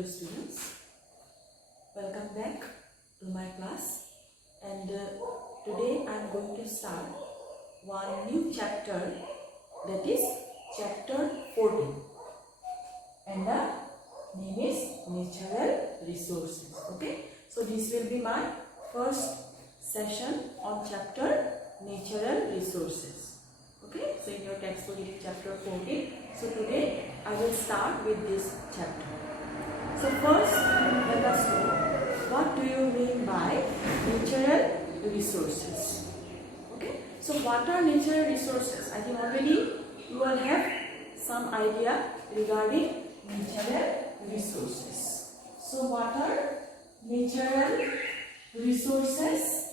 Dear students, welcome back to my class, and today I am going to start one new chapter, that is chapter 14, and the name is natural resources. Okay, so this will be my first session on chapter natural resources. Okay, so in your textbook it is chapter 14. So today I will start with this chapter. So first let us know, what do you mean by natural resources? Okay, so what are natural resources? I think already you all have some idea regarding natural resources. So what are natural resources?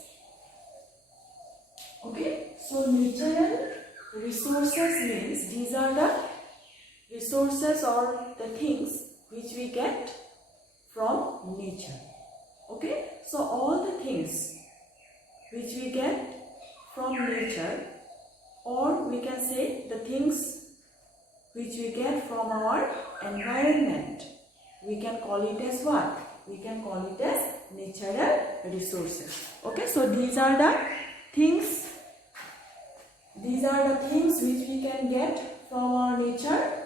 Okay, so natural resources means these are the resources or the things which we get from nature. Okay, so all the things which we get from nature, or we can say the things which we get from our environment, we can call it as what? We can call it as natural resources. Okay, so these are the things which we can get from our nature,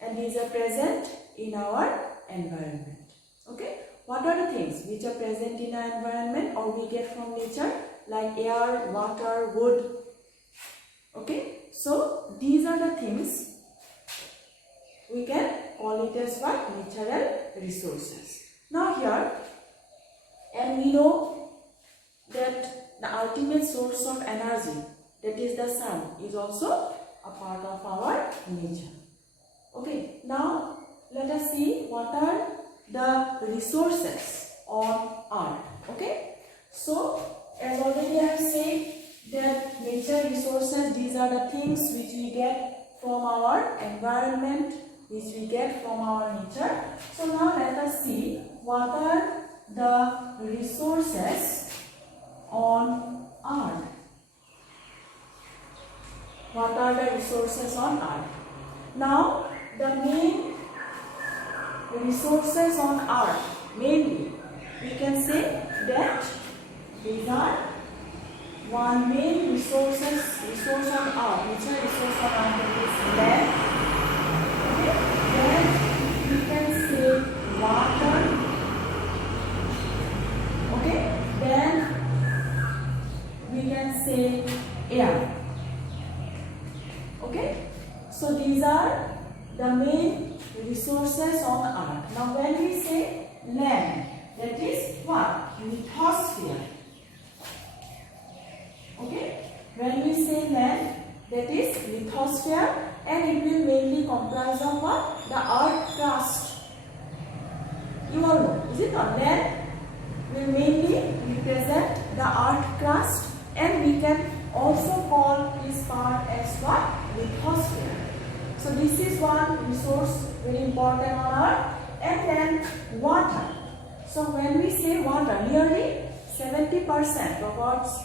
and these are present in our environment. Okay, what are the things which are present in our environment or we get from nature, like air, water, wood? Okay, so these are the things we can call it as what? Natural resources. Now here, and we know that the ultimate source of energy, that is the sun, is also a part of our nature. Okay, now let us see what are the resources on earth. Okay, so as already I have said that nature resources, these are the things which we get from our environment, which we get from our nature. So now let us see what are the resources on earth. What are the resources on earth? Now the main resources on earth, mainly we can say that these are one main resource on earth. Natural resource on earth, that is land. Okay, then we can say water. Okay, then we can say air. Okay, so these are the main resources on earth. Now when we say land, that is what? Lithosphere. Okay, when we say land, that is lithosphere, and it will mainly comprise of what? The earth crust. You all know, is it not? Land will mainly represent the earth crust, and we can also call this part as what? Lithosphere. So this is one resource very important on earth. And then water. So when we say water, nearly 70% of Earth's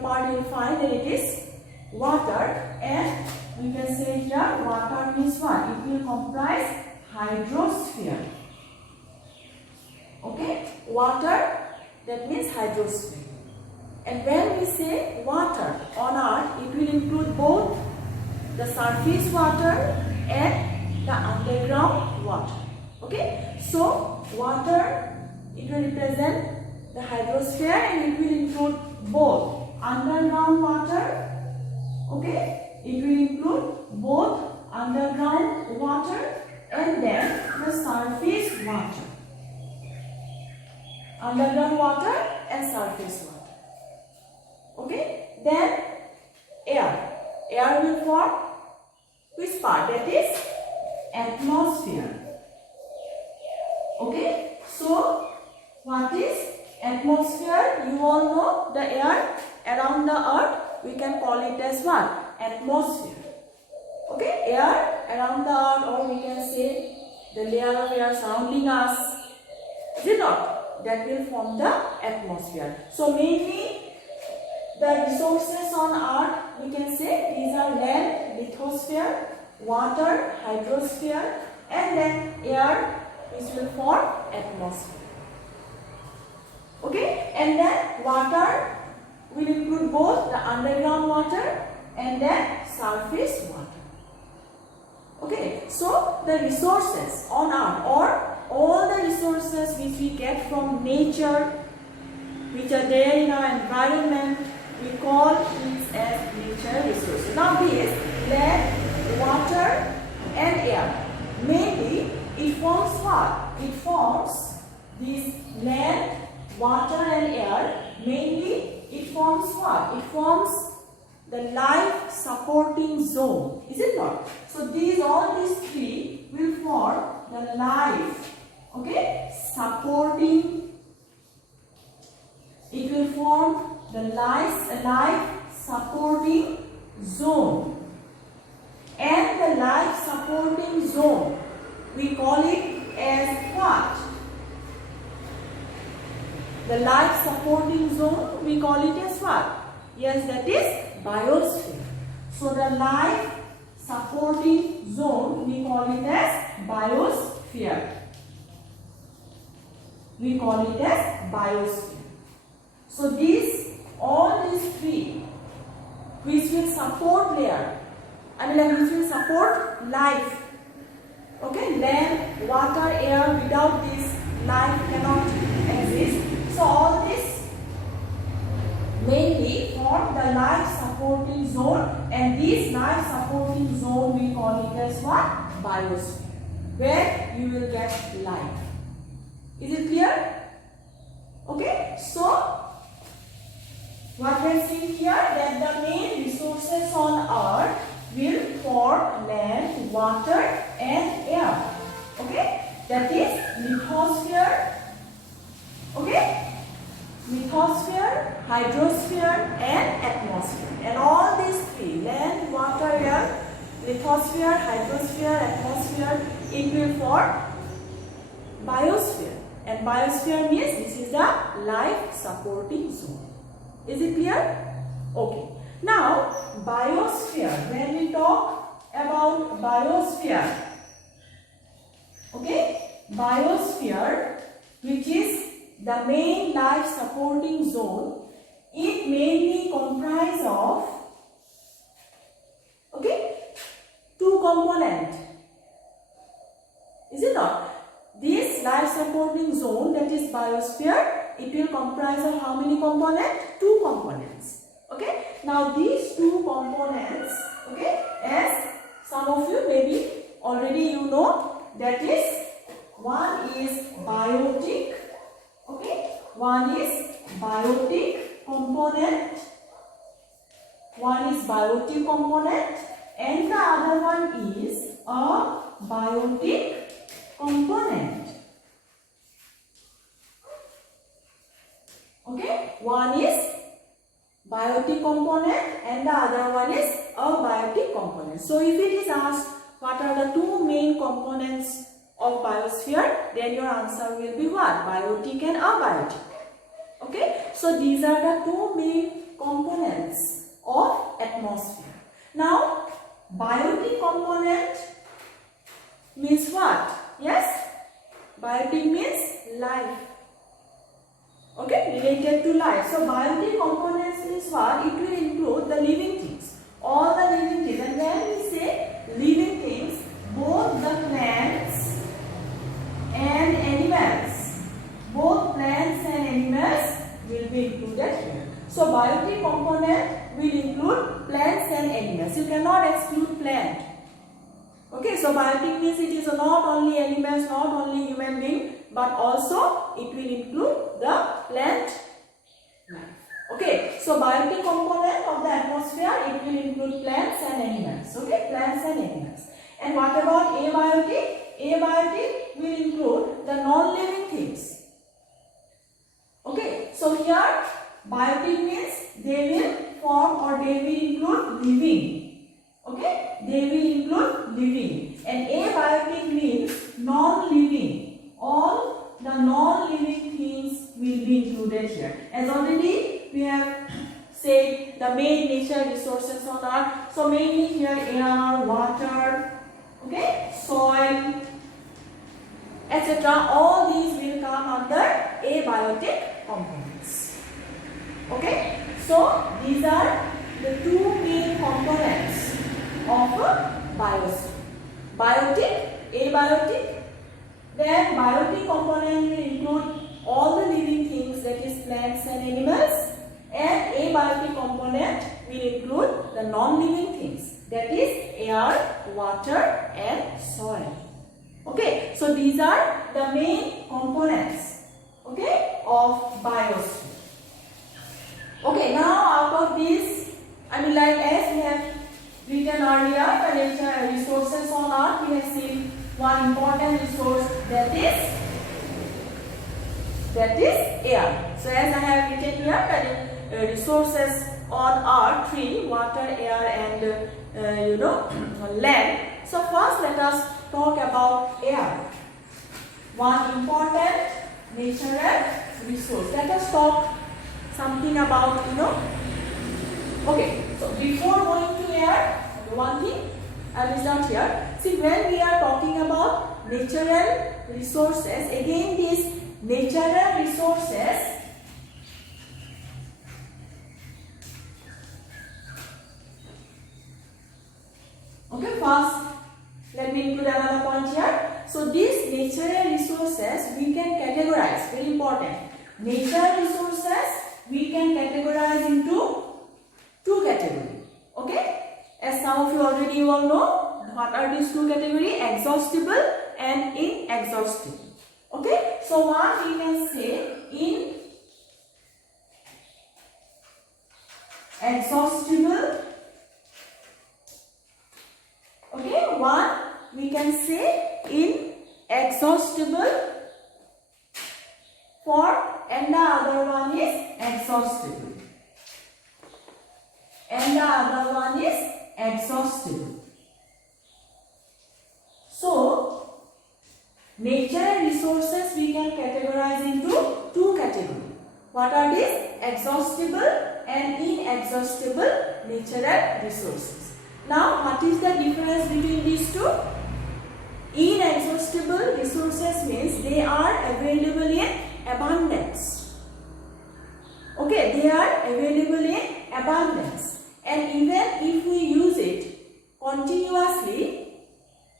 part you will find that it is water, and we can say here water means what? It will comprise hydrosphere. Okay, water, that means hydrosphere. And when we say water on earth, it will include both the surface water and the underground water. Okay, so water, it will represent the hydrosphere, and it will include both underground water. Okay, it will include both underground water and then the surface water. Underground water and surface water. Okay, then air. Air will form which part? That is atmosphere. Okay, so what is atmosphere? You all know the air around the earth, we can call it as what? Atmosphere. Okay, air around the earth, or we can say the layer of air surrounding us, is it not? That will form the atmosphere. So mainly the resources on earth, we can say these are land, lithosphere, water, hydrosphere, and then air, which will form atmosphere. Okay, and then water will include both the underground water and then surface water. Okay, so the resources on Earth, or all the resources which we get from nature, which are there in our environment, we call these as nature resources. Now these land, water and air, mainly it forms what? It forms this land, water and air, mainly it forms what? It forms the life supporting zone, is it not? So all these three will form the life, okay, supporting, it will form the life supporting zone. And the life supporting zone, we call it as what? The life supporting zone, we call it as what? Yes, that is biosphere. So the life supporting zone, we call it as biosphere. We call it as biosphere. So all these three, which will support layer, which will support life. Okay, land, water, air, without this life cannot exist. So all this mainly form the life supporting zone, and this life supporting zone we call it as what? Biosphere, where you will get life. Is it clear? Okay, so what we are seeing here, that the main resources on Earth will form land, water and air. Okay, that is lithosphere, okay, lithosphere, hydrosphere and atmosphere. And all these three, land, water, air, lithosphere, hydrosphere, atmosphere, it will form biosphere. And biosphere means this is the life supporting zone. Is it clear? Okay. Now, biosphere, when we talk about biosphere, okay, biosphere, which is the main life supporting zone, it mainly comprises of, okay, two components. Is it not? This life supporting zone, that is biosphere, it will comprise of how many components? Two components. Okay. Now these two components, okay, as some of you maybe already you know, that is, one is biotic, okay, one is biotic component, one is biotic component, and the other one is a biotic component. Okay, one is biotic component and the other one is a biotic component. So if it is asked what are the two main components of biosphere, then your answer will be what? Biotic and abiotic. Okay, so these are the two main components of atmosphere. Now, biotic component means what? Yes, biotic means life. Okay, related to life. So biotic components means what? It will include the living things, all the living things. And when we say living things, both the plants and animals, both plants and animals will be included here. So biotic component will include plants and animals. You cannot exclude plant. Okay, so biotic means it is not only animals, not only human beings, but also it will include the plant life. Okay, so biotic component of the atmosphere, it will include plants and animals. Okay, plants and animals. And what about abiotic? Abiotic will include the non-living things. Okay, so here biotic means they will form or they will include living. Okay, they will include living. And abiotic means non-living. All the non-living things will be included here. As already we have said, the main nature resources on Earth. So mainly here air, water, okay, soil, etc. etc. All these will come under abiotic components. Okay, so these are the two main components of a biosphere. Biotic, abiotic. Then biotic component will include all the living things, that is plants and animals, and abiotic component will include the non-living things, that is air, water and soil. Okay, so these are the main components, okay, of biosphere. Okay, now out of this, as we have written earlier, the nature resources on earth, we have seen one important resource, that is air. So as I have written here, the resources on earth, three: water, air and land. So first let us talk about air, one important natural resource. Let us talk something about, okay, so before going to air, one thing I will start here. See, when we are talking about natural resources, again these natural resources, okay, first let me include another point here. So these natural resources we can categorize, very important. Natural resources we can categorize into two categories. Okay, as some of you already all know, what are these two categories? Exhaustible and inexhaustible. Okay, so one we can say inexhaustible. Okay, one we can say inexhaustible and the other one is exhaustible. And the other one is exhaustible. So, natural resources we can categorize into two categories. What are these? Exhaustible and inexhaustible natural resources. Now, what is the difference between these two? Inexhaustible resources means they are available in abundance. Okay, they are available in abundance. And even if we use it continuously,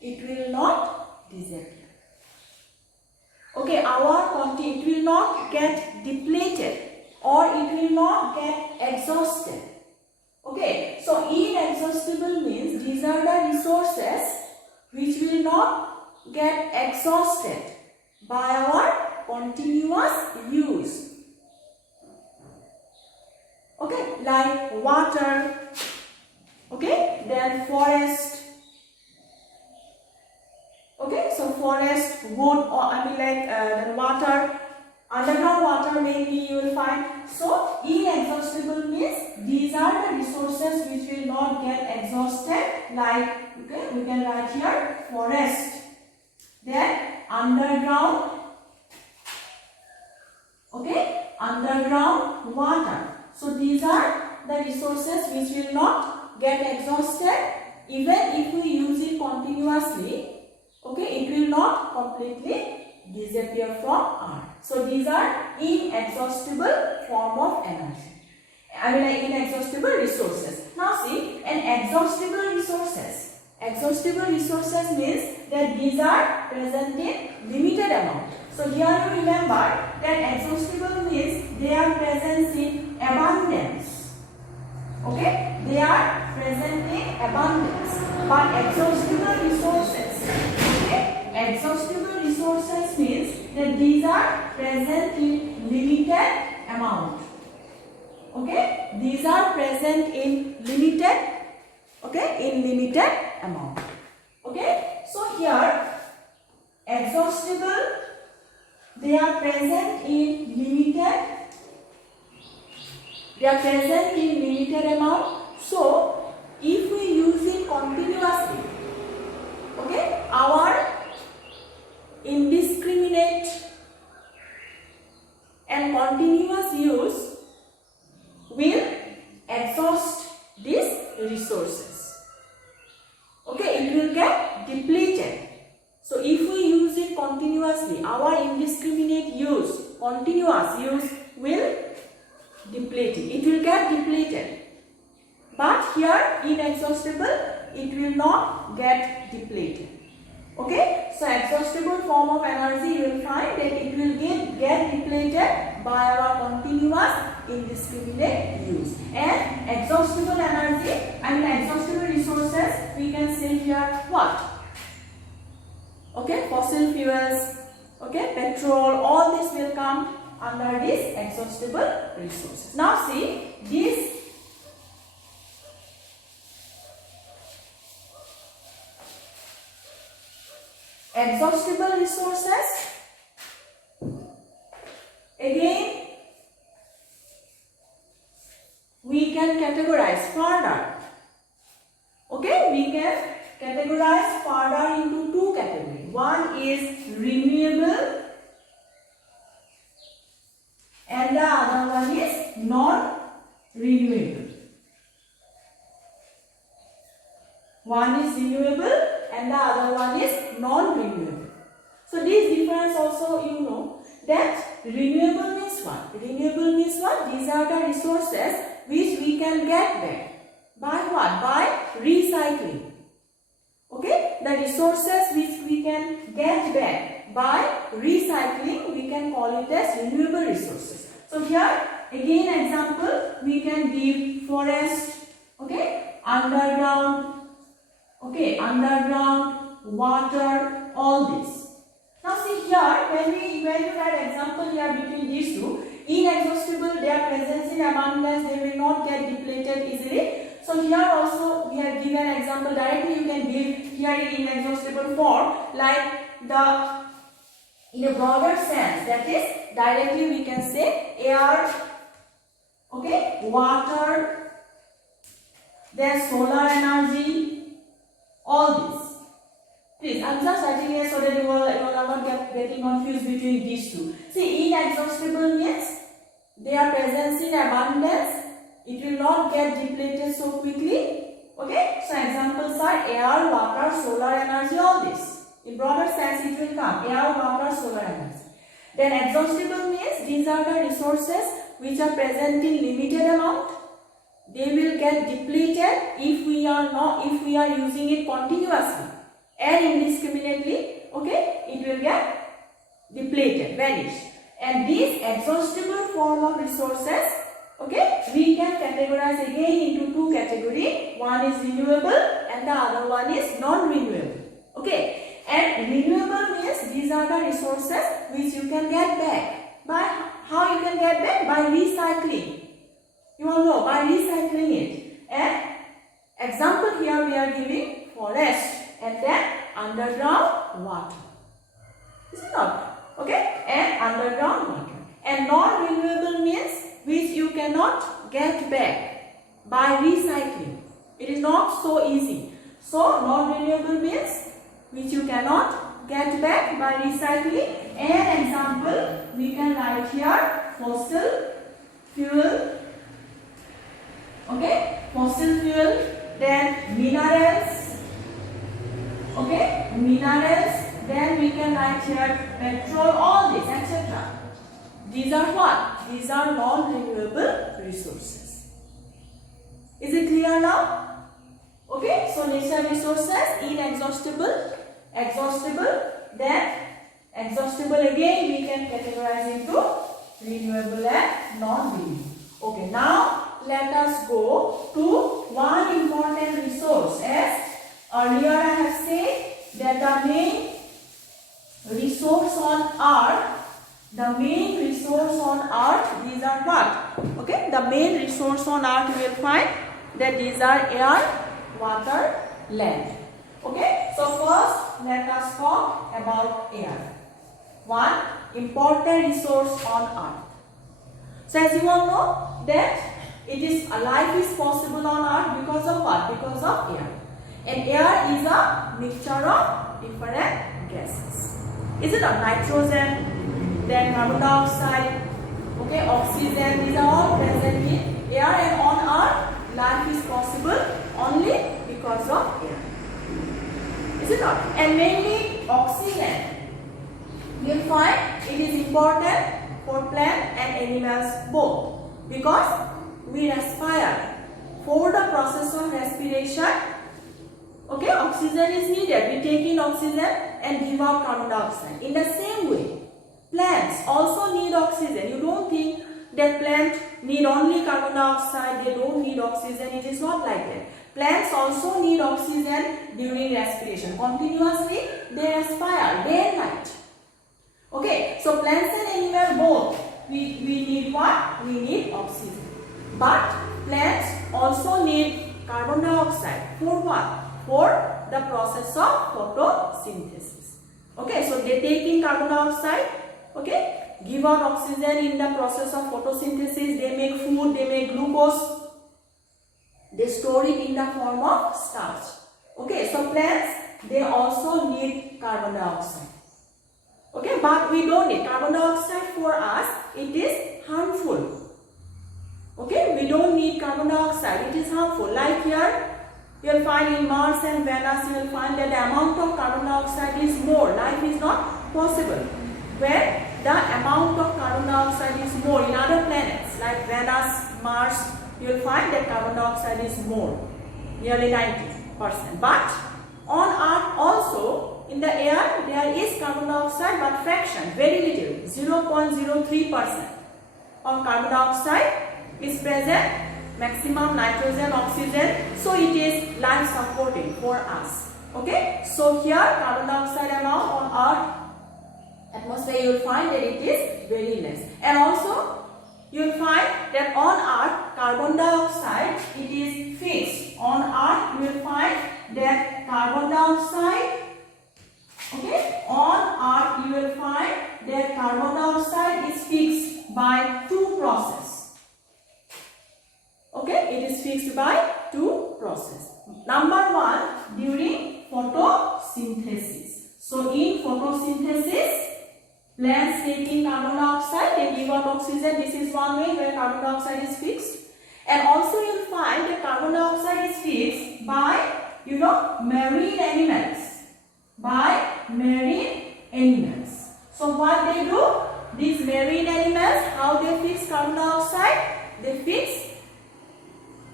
it will not disappear. Okay, it will not get depleted or it will not get exhausted. Okay, so inexhaustible means these are the resources which will not get exhausted by our continuous use. Okay, like water, okay, then forest. Okay, so forest, wood, or then water, underground water mainly you will find. So inexhaustible means these are the resources which will not get exhausted, like, okay, we can write here forest, then underground, okay, underground water. So these are the resources which will not get exhausted even if we use it continuously. Okay, it will not completely disappear from earth. So these are inexhaustible form of energy. Inexhaustible resources. Now see, exhaustible resources. Exhaustible resources means that these are present in limited amount. So here you remember that exhaustible means they are present in abundance. Okay, they are present in abundance. But exhaustible resources, okay, exhaustible resources means that these are present in limited amount. Okay, these are present in limited, okay, in limited amount. Okay, so here exhaustible, they are present in limited. They are present in limited amount. So if we use it continuously, okay, our indiscriminate and continuous use will exhaust these resources. Okay, it will get depleted. So if we use it continuously, continuously, our indiscriminate use, continuous use will deplete it. It will get depleted. But here, inexhaustible, it will not get depleted. Okay, so exhaustible form of energy, you will find that it will get depleted by our continuous indiscriminate use. And exhaustible energy, exhaustible resources, we can say here what? Okay, fossil fuels, okay, petrol, all this will come under this exhaustible resources. Now see, this exhaustible resources, again we can categorize further. Okay, we can categorize further into two categories. One is renewable and the other one is non-renewable. One is renewable and the other one is non-renewable. So this difference also you know that renewable means what? Renewable means what? These are the resources which we can get back. By what? By recycling. Okay? The resources which we can get back by recycling, we can call it as renewable resources. So here again example we can give forest, okay, underground, okay, underground, water, all this. Now see here, when you had example here between these two, inexhaustible, their presence in abundance, they will not get depleted easily. So here also we have given example directly you can give here in inexhaustible form, like the in a broader sense, that is directly we can say air, okay, water, then solar energy, all this. Please, I am just writing here so that you will not getting confused between these two. See, inexhaustible means their presence in abundance, it will not get depleted so quickly. Okay, so examples are air, water, solar energy, all this. In broader sense, it will come air, water, solar energy. Then exhaustible means these are the resources which are present in limited amount. They will get depleted if we are using it continuously and indiscriminately. Okay, it will get depleted, vanish. And these exhaustible form of resources, okay, we can categorize again into two categories. One is renewable and the other one is non-renewable. Okay, and renewable means these are the resources which you can get back. By how you can get back? By recycling. You all know, by recycling it. And example here we are giving forest and then underground water. Is it not? Okay, and underground water. And non-renewable means which you cannot get back by recycling. It is not so easy. So non-renewable means which you cannot get back by recycling. And example we can write here fossil fuel. Okay, fossil fuel, then minerals. Okay, minerals. Then we can write here petrol, all this, etc. These are what? These are non-renewable resources. Is it clear now? Okay, so nature resources, inexhaustible, exhaustible, then exhaustible again we can categorize into renewable and non-renewable. Okay, now let us go to one important resource. As earlier I have said that the main resource on earth, these are what? Okay, the main resource on earth you will find that these are air, water, land. Okay, so first let us talk about air. One important resource on earth. So as you all know that life is possible on earth because of what? Because of air. And air is a mixture of different gases. Is it not? Nitrogen, then carbon dioxide, okay, oxygen, these are all present in air, and on earth life is possible only because of air. Is it not? And mainly oxygen. you will find it is important for plant and animals both, because we respire. For the process of respiration, okay, oxygen is needed. We take in oxygen and give out carbon dioxide. In the same way, plants also need oxygen. You don't think that plants need only carbon dioxide, they don't need oxygen. It is not like that. Plants also need oxygen during respiration. Continuously they respire day and night. Okay, so plants and animals both, we need what? We need oxygen. But plants also need carbon dioxide. For what? For the process of photosynthesis. Okay, so they take in carbon dioxide, okay, give out oxygen in the process of photosynthesis. They make food, they make glucose, they store it in the form of starch. Okay, so plants, they also need carbon dioxide. Okay, but we don't need carbon dioxide. For us, it is harmful. Okay, we don't need carbon dioxide, it is harmful. Like here, you will find in Mars and Venus, you will find that the amount of carbon dioxide is more. Life is not possible where the amount of carbon dioxide is more. In other planets like Venus, Mars, you will find that carbon dioxide is more, nearly 90%. But on Earth also, in the air, there is carbon dioxide, but fraction, very little, 0.03% of carbon dioxide is present, maximum nitrogen, oxygen, so it is life supporting for us. Okay, so here carbon dioxide amount on Earth atmosphere, you will find that it is very less. And also you will find that on Earth carbon dioxide, it is fixed. On Earth you will find that carbon dioxide, okay, on Earth you will find that carbon dioxide is fixed by two processes. Okay, it is fixed by two processes. Number one, during photosynthesis. So in photosynthesis, plants taking carbon dioxide, they give out oxygen. This is one way where carbon dioxide is fixed. And also you will find that carbon dioxide is fixed by, marine animals. By marine animals. So what they do? These marine animals, how they fix carbon dioxide? They fix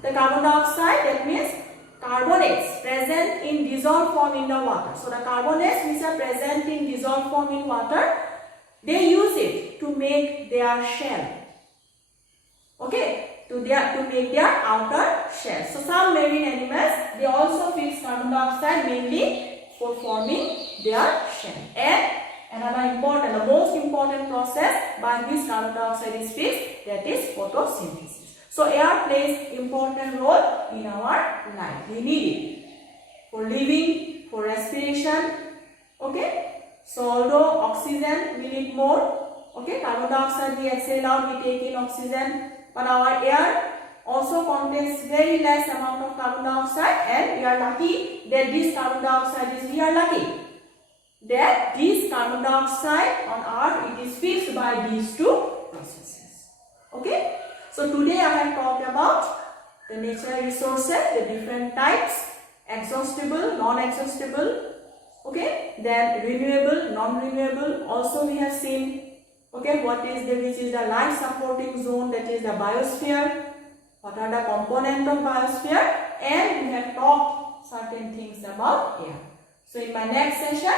the carbon dioxide, that means carbonates present in dissolved form in the water. So the carbonates which are present in dissolved form in water, they use it to make their shell. Okay, to make their outer shell. So some marine animals, they also fix carbon dioxide mainly for forming their shell. And another important, the most important process by which carbon dioxide is fixed, that is photosynthesis. So air plays important role in our life. We need it for living, for respiration. Okay. So although oxygen we need more, okay, carbon dioxide we exhale out, we take in oxygen, but our air also contains very less amount of carbon dioxide, and we are lucky that this carbon dioxide is, we are lucky that this carbon dioxide on Earth, it is fixed by these two processes. Okay. So today I have talked about the natural resources, the different types, exhaustible, non-exhaustible, okay, then renewable, non-renewable. Also we have seen, okay, which is the life supporting zone, that is the biosphere, what are the components of biosphere, and we have talked certain things about air. So in my next session,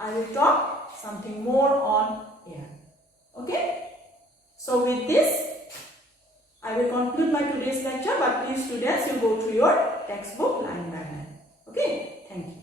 I will talk something more on air. Okay. So with this, I will conclude my today's lecture, but please students, you go through your textbook line by line. Okay, thank you.